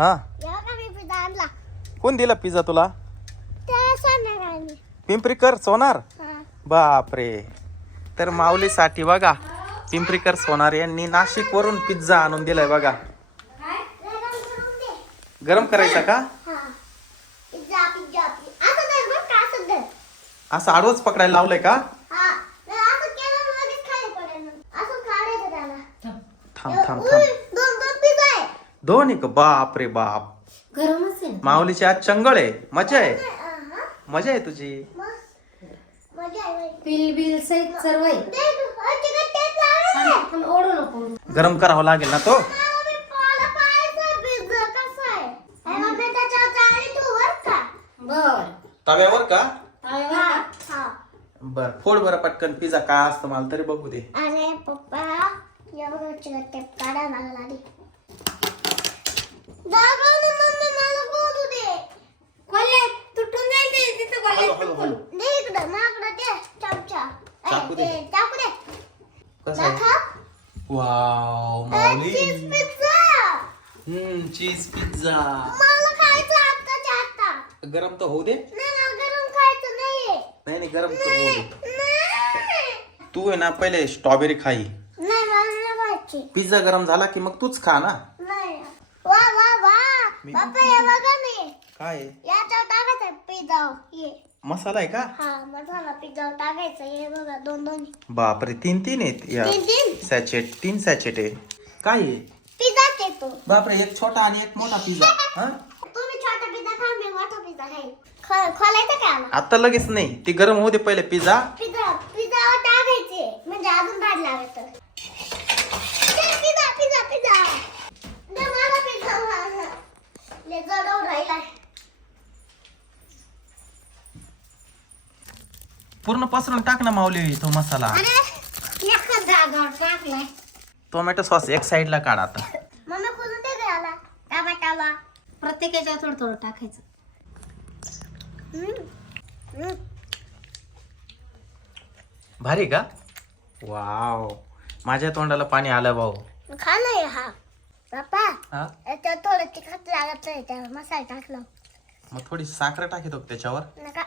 हा? कोण दिला पिझ्झा तुला? पिंपरीकर सोनार? हा. बापरे. तर माऊलीसाठी बघा पिंपरीकर सोनार यांनी नाशिक वरून पिझ्झा आणून दिलाय बघा. गरम करायचा का? हा. असं आडवच पकडायला लावलंय का? हा. जर असं दोन एक बाप रे बाप. गरमच आहे माऊलीची आज चंगळ आहे. मजा आहे. हा, मजा आहे तुझी. बिल सहित सर्व आहे. ओढू नको. गरम करावं लागेल ना तो. हे का? बर. तव्यावर का? हा, हा. बर फोड बरं पटकन. पिझ्झा काय असतं मला तरी बघू दे. अरे पप्पा एवढं टेप काढा मला वाव माऊली चीज पिझ्झा हम्म चीज पिझ्झा मला खायचं आत्ताच्या आत्ता गरम तर होऊ दे नाही ना गरम खायचं नाहीये नाही नाही गरम तर होऊ दे तू आहे ना पहिले स्ट्रॉबेरी खाई नाही पिझ्झा गरम झाला की मग तूच खा ना वा वा वा. मी- बापा हे बघा मी. काय आहे? याच्यावर टाकायचं पिझ्झा ये. मसाला आहे का? हा मसाला पिझ्झा टाकायचं हे बघा दोन दोन. बापरे तीन तीन आहेत. या तीन तीन. सॅचेट तीन सॅचेट आहे. काय आहे? पिझ्झा येतो बापरे एक छोटा आणि एक मोठा पिझ्झा. हा? तुम्ही छोटा पिझ्झा खा मी मोठा पिझ्झा खाईन. ख- खोलायचं का आला आता लगेच नाही. ती गरम होऊ दे पहिले पिझ्झा. पिझ्झा पिझ्झावर टाकायचे. म्हणजे अजून भाड लावायचं दे पिझ्झा पिझ्झा पिझ्झा दे मला पिझ्झा मला. लय जडव राहिलाय पूर्ण पसरून टाक ना माऊली तो मसाला. अरे एका जागावर टाकलाय. टोमॅटो सॉस एक साइडला काढ आता. मम्मी दे गं याला टाबा टाबा प्रत्येक याच्यावर थोडं थोडं टाकायचं. हम्म. हम्म. भारी का? वाव माझ्या तोंडाला पाणी आलं भाऊ. खा ना हे याच्यात थोडं तिखट लागत आहे त्या मसाला टाकलं. मग थोडी साखर टाकतो त्याच्यावर. नका.